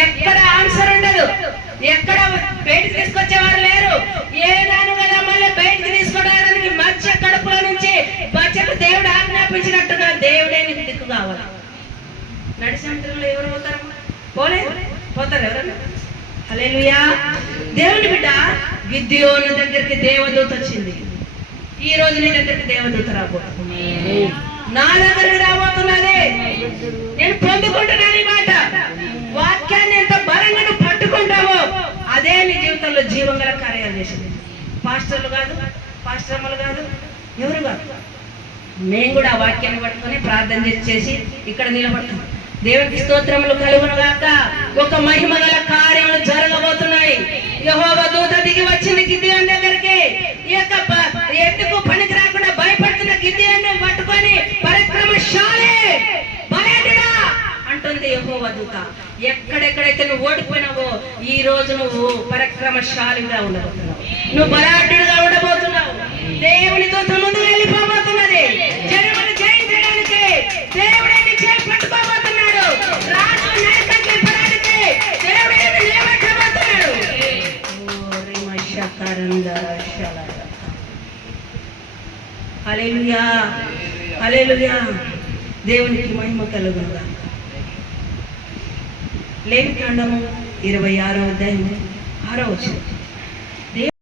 ఎక్కడ ఆన్సర్ ఉండదు. ఎక్కడ బయటికి తీసుకొచ్చేవారు లేరు. ఏనాను కదా మళ్ళీ బయటికి తీసుకోవడానికి మధ్య కడుపులో నుంచి మధ్యకు దేవుడు ఆజ్ఞాపించినట్టుగా దేవుడే నీకు దిక్కు కావాలి. నడిసంతులు ఎవరు పోతారు? పోలే? పోతారు ఎవరు? హల్లెలూయా. దేవుని బిడ్డ గిద్యోను దగ్గరికి దేవదూత వచ్చింది. ఈ రోజు నీ దగ్గరికి దేవదూత రాబోతుంది. నా దగ్గరికి రాబోతున్నది నేను పొందుకుంటున్నాను ఈ మాట వాక్యాన్ని ఎంత బలంగా నువ్వు పట్టుకుంటావో అదే నీ జీవం గల కార్యాలు చేసింది. పాస్టర్లు కాదు పాస్టర్మలు కాదు ఎవరు కాదు. మేము కూడా ఆ వాక్యాన్ని పట్టుకొని ప్రార్థన చేసి- చేసి ఇక్కడ నిలబడతాం. దేవునికి స్తోత్రములు కలుగును గాక ఒక మహిమ అంటుంది ఎక్కడెక్కడైతే నువ్వు ఓడిపోయినావో ఈ రోజు నువ్వు పరక్రమశాలిగా ఉండబోతున్నావు. నువ్వు బలాఢ్యుడుగా ఉండబోతున్నావు. దేవునితో సముద్రం వెళ్ళిపోబోతున్నది. జనములు జయించడానికి దేవుడే నీ రాజు దేవుడే నిలబెట్టబోతున్నాడు. దేవునికి మహిమ కలుగునుగా లేవి కాండము ఇరవై ఆరో అధ్యాయము ఆరో వచ్చింది